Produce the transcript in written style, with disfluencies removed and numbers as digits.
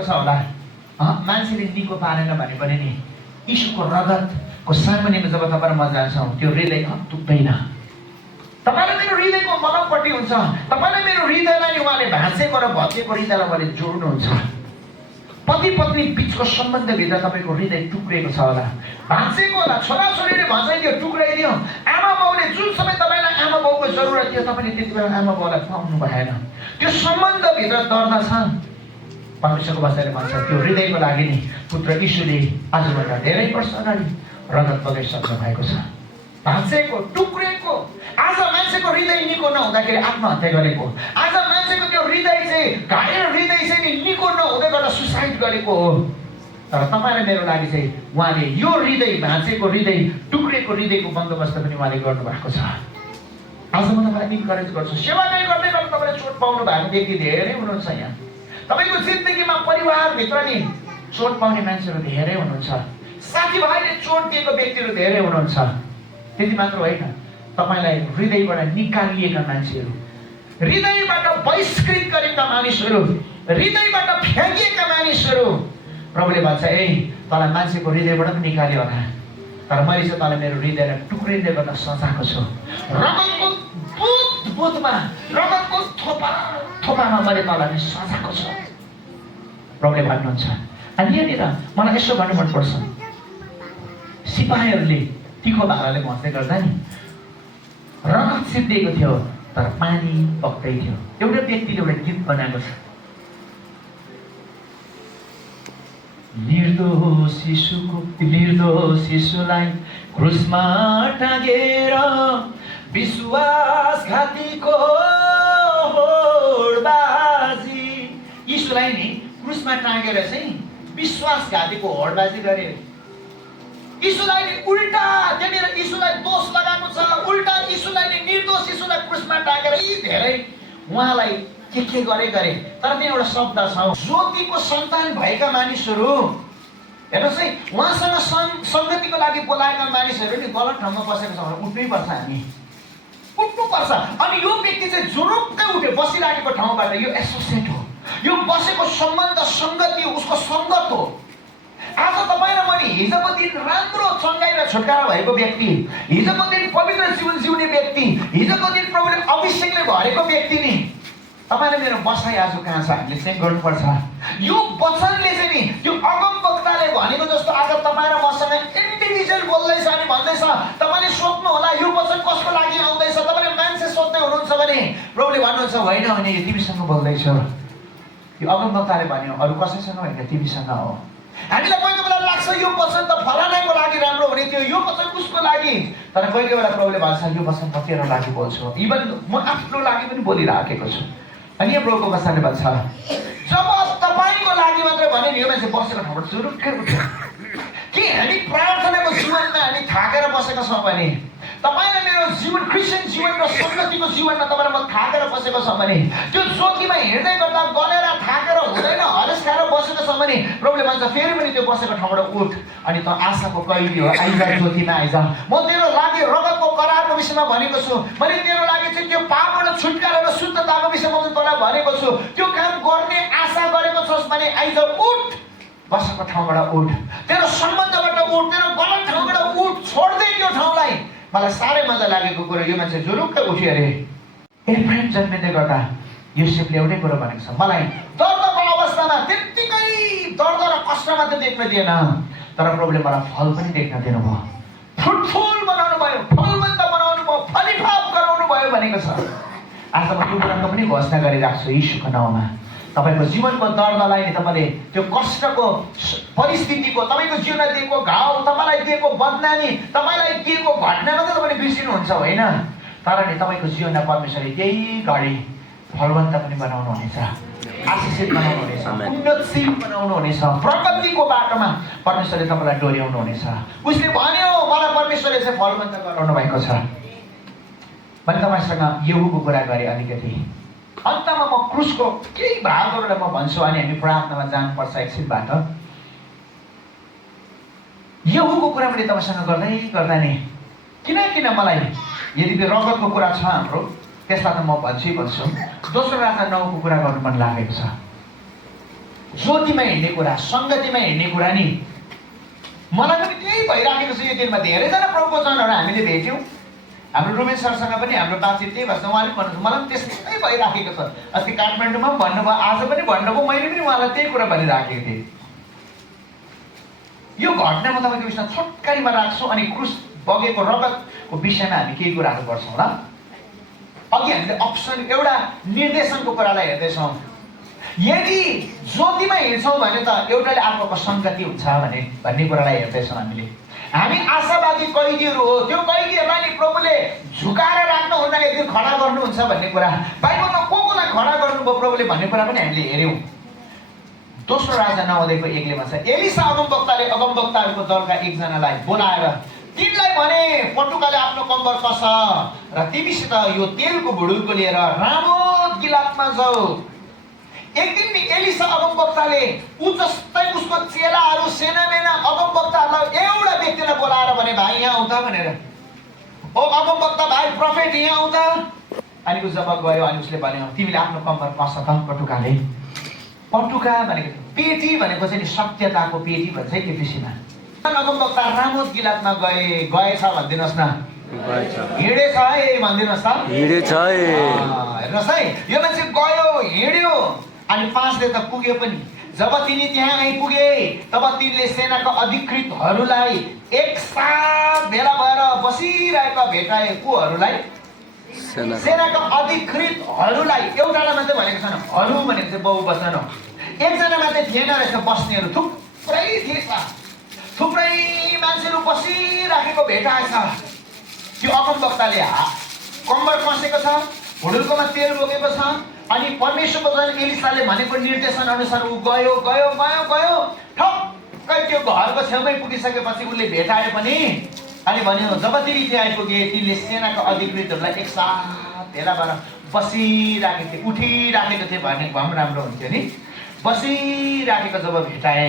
छ होला मान्छेले निको पारेन भने पनि नि यीशुको रगतको सामुन्नेमा जब तपाईँ म जान्छौँ त्यो हृदय दुख्दैन। तपाईँलाई मेरो हृदयको मनपट्टि हुन्छ। तपाईँलाई मेरो हृदयलाई उहाँले भाँचेको र भत्केको हृदयलाई उहाँले जोड्नुहुन्छ। पति पत्नी बिचको सम्बन्धभित्र तपाईँको हृदय टुक्रिएको छ होला, भाँचेको होला। छोराछोरीले भँचाइदियो, टुक्राइदियो। आमा बाउले जुन समय तपाईँलाई आमा बाउको जरुरत थियो तपाईँले त्यति बेला आमा बाउलाई पाउनु भएन। त्यो सम्बन्धभित्र दर्द छ। परमेश्वरको वचनले भन्छ त्यो हृदयको लागि नि पुत्र यीशुले आजभन्दा धेरै वर्ष अगाडि रगत बगाइसक्नु भएको छ। भाँचेको, टुक्रेको। आज मान्छेको हृदय निको नहुँदाखेरि आत्महत्या गरेको, आज मान्छेको त्यो हृदय चाहिँ घायल हृदय चाहिँ नि निको नहुँदै गर्दा सुसाइड गरेको हो। तर तपाईँलाई मेरो लागि चाहिँ उहाँले यो हृदय, भाँचेको हृदय, टुक्रेको हृदयको बन्दोबस्त पनि उहाँले गर्नुभएको छ। आज म तपाईँलाई इन्करेज गर्छु, सेवा नै गर्दै गर्दा तपाईँले चोट पाउनु भएको व्यक्ति धेरै हुनुहुन्छ। यहाँ तपाईँको जिन्दगीमा परिवारभित्र नि चोट पाउने मान्छेहरू धेरै हुनुहुन्छ। साथीभाइले चोट दिएको व्यक्तिहरू धेरै हुनुहुन्छ। त्यति मात्र होइन, तपाईँलाई हृदयबाट निकालिएका मान्छेहरू, हृदयबाट बहिष्कृत गरेका मानिसहरू, हृदयबाट फ्याँकिएका मानिसहरू, प्रभुले भन्छ ए तँलाई मान्छेको हृदयबाट पनि निकाल्यो होला, तर मैले चाहिँ तँलाई मेरो हृदयलाई टुक्रिँदै गर्दा सजाएको छु। रगतको बुधमा, रगतको थोपामा मैले तँलाई सजाएको छु, प्रभुले भन्नुहुन्छ। अनि यहाँनिर मलाई यसो भन्नु मनपर्छ, सिपाहीहरूले तिखो भाँडाले भँच्दै गर्दा नि रगत सिद्धिएको थियो तर पानी बग्दै थियो। एउटा व्यक्तिले एउटा गीत बनाएको छ, निर्दोष शिशुलाई क्रुसमा टाँगेर विश्वासघातीको होडबाजी। यीशुलाई नि क्रुसमा टाँगेर चाहिँ विश्वासघातीको होडबाजी गरे। यीशुलाई नि उल्टा त्यहाँनिर यीशुलाई दोष लगाएको छ, उल्टा यीशुलाई नि निर्दोष यीशुलाई क्रुसमा टाँगेर यी धेरै उहाँलाई के गरे। तर त्यहाँ एउटा शब्द छ, ज्योतिको सन्तान भएका मानिसहरू हेर्नुहोस् है, उहाँसँग सङ्गतिको लागि बोलाएका मानिसहरू नि गलत ठाउँमा बसेको छ भने उठ्नै पर्छ, हामी उठ्नुपर्छ। अनि यो व्यक्ति चाहिँ जुरुक्कै उठ्यो बसिराखेको ठाउँबाट। यो एसोसिएट हो, यो बसेको सम्बन्ध सङ्गति उसको सङ्गत हो। आज तपाईँ र मैले हिजोको दिन राम्रो चङ्गाइ र छुटकारा भएको व्यक्ति, हिजोको दिन पवित्र जीवन जिउने व्यक्ति, हिजोको दिन प्रभुले अभिषेकले भरेको व्यक्ति नि तपाईँले मेरो बसाइ आज कहाँ छ हामीले चेक गर्नुपर्छ। यो वचनले चाहिँ नि त्यो अगमवक्ताले भनेको जस्तो आज तपाईँ र मसँग इन्डिभिजुअल बोल्दैछ अनि भन्दैछ। तपाईँले सोध्नु होला यो वचन कसको लागि आउँदैछ। तपाईँले मान्छे सोध्दै हुनुहुन्छ भने प्रभुले भन्नुहुन्छ होइन होइन यो तिमीसँग बोल्दैछ, यो अगमवक्ताले भन्यो, अरू कसैसँग होइन तिमीसँग हो। हामीलाई कोही बेला लाग्छ यो वचन त फलानाको लागि राम्रो हुने थियो, यो वचन उसको लागि, तर कोही बेला प्रभुले भन्छ यो वचन म तेरो लागि बोल्छु, इभन म आफ्नो लागि पनि बोलिराखेको छु। अनि यहाँ प्रभुको वचनले भन्छ जब तपाईँको लागि मात्रै भने नि यो मान्छे बसेको ठाउँबाट जुरुक्कै उठ्यो। कि हामी प्रार्थनाको जीवनमा हामी थाकेर बसेका छौँ भने, तपाईँलाई मेरो जीवन क्रिस्चियन जीवन र सङ्गतिको जीवनमा तपाईँलाई म थाकेर बसेको छ भने, त्यो ज्योतिमा हिँड्दै गर्दा गलेर थाकेर हुँदैन, हरेस खाएर बसेको छ भने प्रभुले भन्छ फेरि पनि त्यो बसेको ठाउँबाट उठ अनि त आशाको कैदी हो, आइजा ज्योतिमा आइजा। म तेरो लागि रगतको करारको विषयमा भनेको छु, मैले तेरो लागि चाहिँ त्यो पापबाट छुटकारा र शुद्धताको विषयमा पनि तँलाई भनेको छु। त्यो काम गर्ने आशा गरेको छस् भने आइजा, उठ, बसेको ठाउँबाट उठ, तेरो सम्बन्धबाट उठ, तेरो गलत ठाउँबाट उठ, छोड्दै त्यो ठाउँलाई। मलाई साह्रै मजा लागेको कुरो यो मान्छे जुरुक्कै उठ्यो अरे। एब्राहिम जन्मिँदै गर्दा युसेफले एउटै कुरो भनेको छ, मलाई दर्दको अवस्थामा त्यत्तिकै दर्द र कष्ट मात्रै देख्न दिएन, तर प्रभुले मलाई फल पनि देख्न दिनुभयो, फ्रुटफुल बनाउनु भयो, फलवन्त बनाउनु भयो, फलिफाप गराउनु भयो भनेको छ। आज म यो कुराको पनि घोषणा गरिरहेको छु यीशुको नाउँमा। तपाईँको जीवनको दर्दलाई नि तपाईँले त्यो कष्टको परिस्थितिको, तपाईँको जीवनलाई दिएको घाउ, तपाईँलाई दिएको बदनामी, तपाईँलाई दिएको घटना मात्रै तपाईँले बिर्सिनुहुन्छ होइन, तर नि तपाईँको जीवनलाई परमेश्वरले त्यही घडी फलवन्त पनि बनाउनु हुनेछ, आशिषित बनाउनु हुनेछ, उन्नतशील बनाउनु हुनेछ। प्रगतिको बाटोमा परमेश्वरले तपाईँलाई डोर्याउनु हुनेछ। उसले भन्यो मलाई परमेश्वरले चाहिँ फलवन्त गराउनु भएको छ। मैले तपाईँसँग यहुको कुरा गरेँ अलिकति, अन्तमा म क्रुसको केही भागहरूलाई म भन्छु अनि हामी प्रार्थनामा जानुपर्छ एकछिनबाट। यहुको कुरा मैले तपाईँसँग गर्दा नि किन मलाई यदि त्यो रगतको कुरा छ हाम्रो त्यसलाई त म भन्छु। दोस्रो राजा 9 को कुरा गर्नु मन लागेको छ। ज्योतिमा हिँड्ने कुरा, सङ्गतिमा हिँड्ने कुरा नि मलाई पनि त्यही भइराखेको छ। यो दिनमा धेरैजना प्रभुको जनहरू हामीले भेट्यौँ। हाम्रो रुमेश सरसँग पनि हाम्रो बातचित त्यही भएको छ। उहाँले भन्नुहुन्छ मलाई पनि त्यस्तै भइराखेको छ। अस्ति काठमाडौँमा पनि भन्नुभयो, आज पनि भन्नुभयो, मैले पनि उहाँलाई त्यही कुरा भनिराखेको थिएँ। यो घटना म तपाईँको विषयमा छोटकारीमा राख्छु अनि क्रुस बगेको रगतको विषयमा हामी केही कुराहरू गर्छौँ ल। अघि हामीले अप्सन एउटा निर्देशनको कुरालाई हेर्दैछौँ। यदि ज्योतिमा हिँड्छौँ भने त एउटाले अर्कोको सङ्गति हुन्छ भन्ने कुरालाई हेर्दैछौँ हामीले। हामी आशावादी कैदीहरू हो। त्यो कैदीहरूलाई नि प्रभुले झुकाएर राख्नुहुन्न, एक दिन खडा गर्नुहुन्छ भन्ने कुरा बाइबलमा कोलाई खडा गर्नुभयो प्रभुले भन्ने कुरा पनि हामीले हेऱ्यौँ। दोस्रो राजा 9:1 छ, एलिसा अगमवक्ताले अगमवक्ताहरूको दलका एकजनालाई बोलाएर तिमीलाई भने पटुकाले आफ्नो कम्बर कस र तिमीसित यो तेलको भुडुलको लिएर रामोत गिलादमा जाऊ। एक दिन नि एलिसा अगमवक्ताले जस्तै उसको चेलाहरू सेनामेना अगमवक्ताहरूलाई एउटा व्यक्तिलाई बोलाएर भने भाइ यहाँ आउँदा भनेर, ओ अगमवक्ता भाइ प्रोफेट यहाँ आउँदा। अनि ऊ जब गयो अनि उसले भन्यो तिमीले आफ्नो कम्बर कस त पटुकाले। पटुका भनेको पेटी भनेको चाहिँ नि सत्यताको पेटी भन्छ है एफिसीमा। अगमवक्ता रामोत गिलादमा गएछ भनिदिनुहोस् न, हिँडेछ है भनिदिनुहोस् त, हिँडेछ है। हेर्नुहोस् है, यो मान्छे गयो हिँड्यो अनि 5ले त पुग्यो पनि। जब तिनी त्यहाँ आइपुगे तब तिनले सेनाका अधिकृतहरूलाई एकसाथ भेला भएर बसिरहेका भेटाए। कोहरूलाई? सेनाका अधिकृतहरूलाई। एउटालाई मात्रै भनेको छैन, हरू भनेको चाहिँ बहुवचन हो। एकजना मात्रै थिएन रहेछ बस्नेहरू, थुप्रै थिएछ। थुप्रै मान्छेहरू बसिराखेको भेटाएछ। त्यो अगमवक्ताले कम्बर कसेको छ, भुडुलकोमा तेल बोकेको छ अनि परमेश्वरको जन एलिसाले भनेको निर्देशन अनुसार ऊ गयो गयो गयो गयो ठक्कै त्यो घरको छेउमै पुगिसकेपछि उसले भेटायो पनि अनि भन्यो जब तिनी त्यहाँ आइपुगे तिनले सेनाको अधिकृतहरूलाई एकसाथ भेला भएर बसिराखेको थिए, उठिराखेको थिए भने भम राम्रो हुन्थ्यो नि। बसिराखेको जब भेटाए